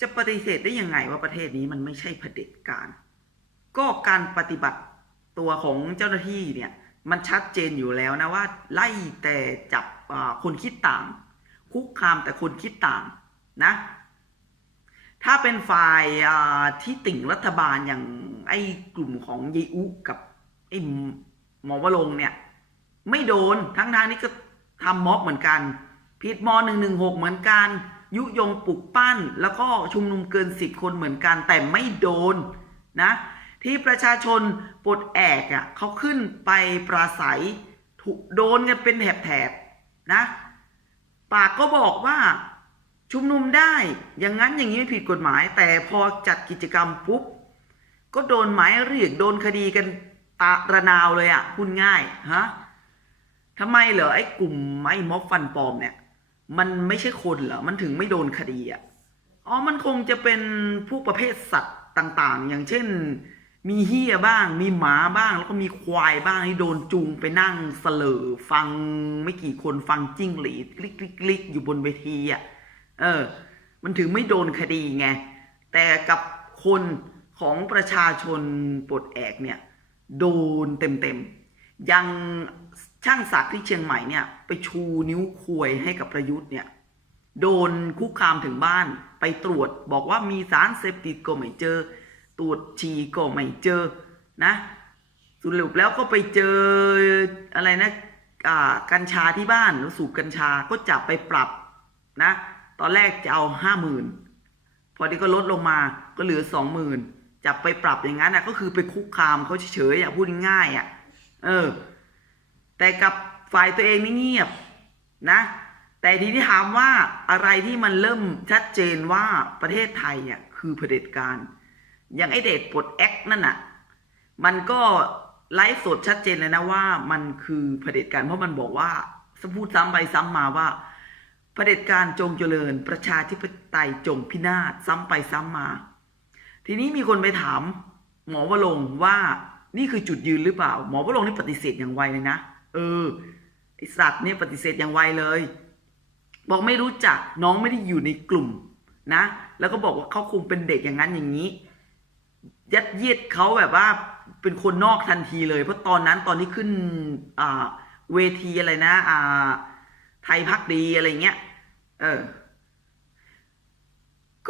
จะปฏิเสธได้ยังไงว่าประเทศนี้มันไม่ใช่เผด็จการ ก็การปฏิบัติตัวของเจ้าหน้าที่เนี่ยมันชัดเจนอยู่แล้วนะว่าไล่แต่จับคนคิดต่าง คุกคามแต่คนคิดต่างนะ ถ้าเป็นฝ่ายที่ติ่งรัฐบาลอย่างไอ้กลุ่มของเยอุกับไอ้หมอวรงเนี่ย ไม่โดนทั้งทางนี้ก็ทำม็อบเหมือนกันผิดมหนึ่งหนึ่งหกเหมือนกัน ยุยงปลุกปั้นแล้วก็ชุมนุมเกินสิบคนเหมือนกันแต่ไม่โดนนะที่ประชาชนปลดแอกอะเขาขึ้นไปปราศัยถูกโดนกันเป็นแถบๆนะปากก็บอกว่าชุมนุมได้อย่างนั้นอย่างนี้ไม่ผิดกฎหมาย แต่พอจัดกิจกรรมปุ๊บก็โดนหมายเรียกโดนคดีกันตาระนาวเลยอะ่ะพูดง่ายฮะทำไมเหรอไอ้กลุ่มไอ้ม็อบฟันปลอมเนี่ย มันไม่ใช่คนเหรอ มันถึงไม่โดนคดีอะ อ๋อ มันคงจะเป็นพวกประเภทสัตว์ต่างๆ อย่างเช่น มีเฮียบ้าง มีหมาบ้าง แล้วก็มีควายบ้างที่โดนจูงไปนั่งเสลอฟังไม่กี่คนฟังจิ้งหรีดกลิกกลิกกลิกอยู่บนเวทีอะ เออ มันถึงไม่โดนคดีไง แต่กับคนของประชาชนปลดแอกเนี่ย โดนเต็มๆ ยัง ช่างศักดิ์ที่เชียงใหม่เนี่ยไปชูนิ้วควยให้กับประยุทธ์เนี่ยโดนคุกคามถึงบ้านไปตรวจบอกว่ามีสารเสพติดก็ไม่เจอ ตรวจฉี่ก็ไม่เจอนะสรุปแล้วก็ไปเจออะไรนะอ่ากัญชาที่บ้านแล้วสูบกัญชาก็จับไปปรับนะตอนแรกจะเอาห้าหมื่นพอที่ก็ลดลงมาก็เหลือสองหมื่นจับไปปรับอย่างนั้นนะก็คือไปคุกคามเขาเฉยๆอะพูดง่ายๆอะเออ แต่กับฝ่ายตัวเองนี่เงียบนะ แต่ทีนี้ถามว่าอะไรที่มันเริ่มชัดเจนว่าประเทศไทยเนี่ยคือเผด็จการอย่างไอเดทปลดแอคนั่นน่ะ มันก็ไลฟ์สดชัดเจนเลยนะว่ามันคือเผด็จการเพราะมันบอกว่าสพูดซ้ำไปซ้ำมาว่าเผด็จการจงเจริญ ประชาธิปไตยจงพินาศซ้ำไปซ้ำมา ทีนี้มีคนไปถามหมอวรงว่านี่คือจุดยืนหรือเปล่า หมอวรงนี่ปฏิเสธอย่างไวเลยนะ เออไอสัตว์เนี่ยปฏิเสธอย่างไวเลย บอกไม่รู้จักน้องไม่ได้อยู่ในกลุ่มนะ แล้วก็บอกว่าเขาคงเป็นเด็กอย่างนั้นอย่างนี้ ยัดเยียดเขาแบบว่าเป็นคนนอกทันทีเลย เพราะตอนนั้นตอนที่ขึ้นอ่าเวทีอะไรนะ อ่า ไทยพักดีอะไรเงี้ย เออ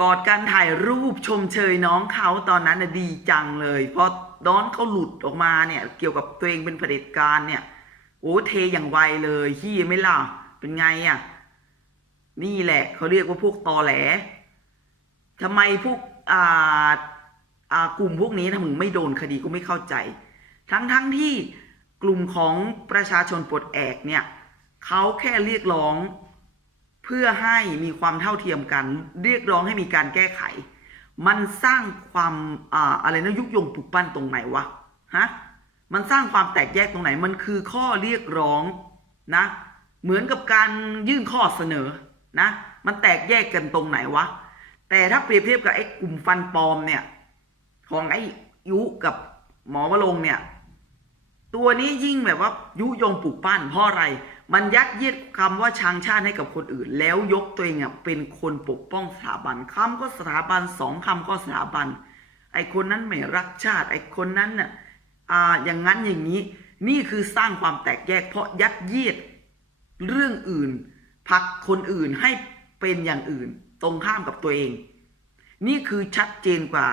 กอดการถ่ายรูปชมเชยน้องเขาตอนนั้นน่ะดีจังเลยพอน้องเขาหลุดออกมาเนี่ย เกี่ยวกับตัวเองเป็นเผด็จการเนี่ย โอ้เทอย่างไวเลยขี้ไม่ล่ะ เป็นไงอะ นี่แหละเขาเรียกว่าพวกตอแหลทำไมพวกอ่าอ่ากลุ่มพวกนี้ทำไมไม่โดนคดีก็ไม่เข้าใจ ทั้งทั้งที่กลุ่มของประชาชนปลดแอกเนี่ยเขาแค่เรียกร้องเพื่อให้มีความเท่าเทียมกัน เรียกร้องให้มีการแก้ไข มันสร้างความอ่าอะไรนะยุยงปลุกปั้นตรงไหนวะฮะ มันสร้างความแตกแยกตรงไหนมันคือข้อเรียกร้องนะ เหมือนกับการยื่นข้อเสนอนะ มันแตกแยกกันตรงไหนวะ แต่ถ้าเปรียบเทียบกับไอ้กลุ่มฟันปลอมเนี่ย ของไอ้ยุกับหมอวรงเนี่ย ตัวนี้ยิ่งแบบว่ายุยงปลูกปั้นเพราะอะไร มันยัดเยียดคำว่าชังชาติให้กับคนอื่น แล้วยกตัวเองอะเป็นคนปกป้องสถาบันคำก็สถาบันสองคำก็สถาบัน ไอ้คนนั้นไม่รักชาติ ไอ้คนนั้นน่ะ อ่าอย่างนั้นอย่างนี้ นี่คือสร้างความแตกแยก เพราะยัดเยียดเรื่องอื่นผลักคนอื่นให้เป็นอย่างอื่น ตรงข้ามกับตัวเอง นี่คือชัดเจนกว่า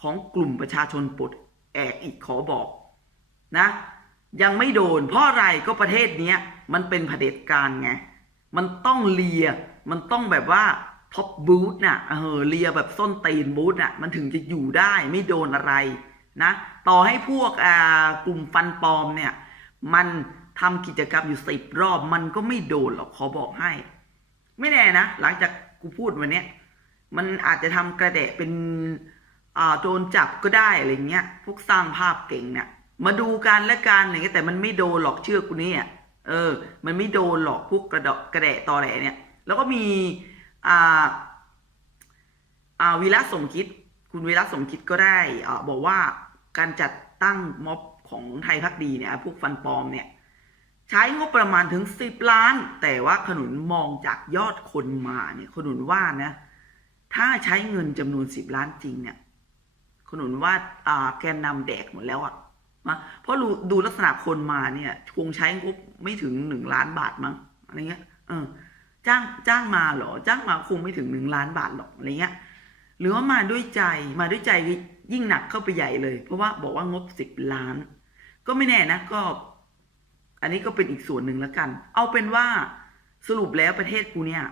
ของกลุ่มประชาชนปลดแอกอีกขอบอกนะ ยังไม่โดน เพราะอะไรก็ประเทศเนี้ยมันเป็นเผด็จการไง มันต้องเลีย มันต้องแบบว่าท็อปบูธน่ะเออเลียแบบส้นตีนบูธน่ะ มันถึงจะอยู่ได้ไม่โดนอะไร นะต่อให้พวกกลุ่มฟันปลอมเนี่ยมันทำกิจกรรมอยู่สิบรอบมันก็ไม่โดนหรอกขอบอกให้ ไม่แน่นะ หลังจากกูพูดวันนี้มันอาจจะทำกระแดะเป็นโดนจับก็ได้อะไรเงี้ย พวกสร้างภาพเก่งเนี่ยมาดูกันและกันอะไรเงี้ยแต่มันไม่โดนหรอกเชื่อกูเนี่ยเออ มันไม่โดนหรอกพวกกระดกกระแดะตอแหลเนี่ย แล้วก็มีอ่าอ่าวีระสมคิด คุณวีระสมคิดก็ได้อบอกว่าการจัดตั้งม็อบของไทยพักดีเนี่ยพวกฟันปลอมเนี่ยใช้งบประมาณถึงสิบล้าน แต่ว่าขนุนมองจากยอดคนมาเนี่ยขนุนว่านะ ถ้าใช้เงินจำนวนสิบล้านจริงเนี่ยคุณหนุนว่าอ่าแกนนำแดกหมดแล้วอะนะเพราะดูลักษณะคนมาเนี่ยคงใช้งบไม่ถึงหนึ่งล้านบาทมั้งอะไรเงี้ยเออจ้างจ้างมาเหรอ จ้างมาคงไม่ถึงหนึ่งล้านบาทหรอกอะไรเงี้ย รือว่ามาด้วยใจมาด้วยใจยิ่งหนักเข้าไปใหญ่เลย เพราะว่าบอกว่างบสิบล้าน ก็ไม่แน่นะก็ อันนี้ก็เป็นอีกส่วนหนึ่งแล้วกัน เอาเป็นว่าสรุปแล้วประเทศกูเนี่ย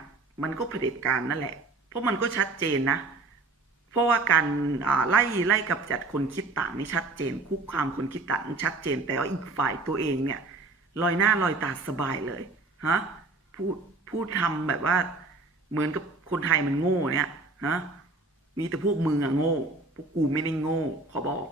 มันก็เผด็จการนั่นแหละ เพราะมันก็ชัดเจนนะ เพราะว่าการไล่ไล่กับจัดคนคิดต่างนี่ชัดเจน คุกความคนคิดต่างชัดเจน แต่ว่าอีกฝ่ายตัวเองเนี่ยลอยหน้าลอยตาสบายเลยฮะพูดพูดทำแบบว่าเหมือนกับคนไทยมันโง่เนี่ยฮะ มีแต่พวกมึงอะโง่ พวกกูไม่ได้โง่ขอบอก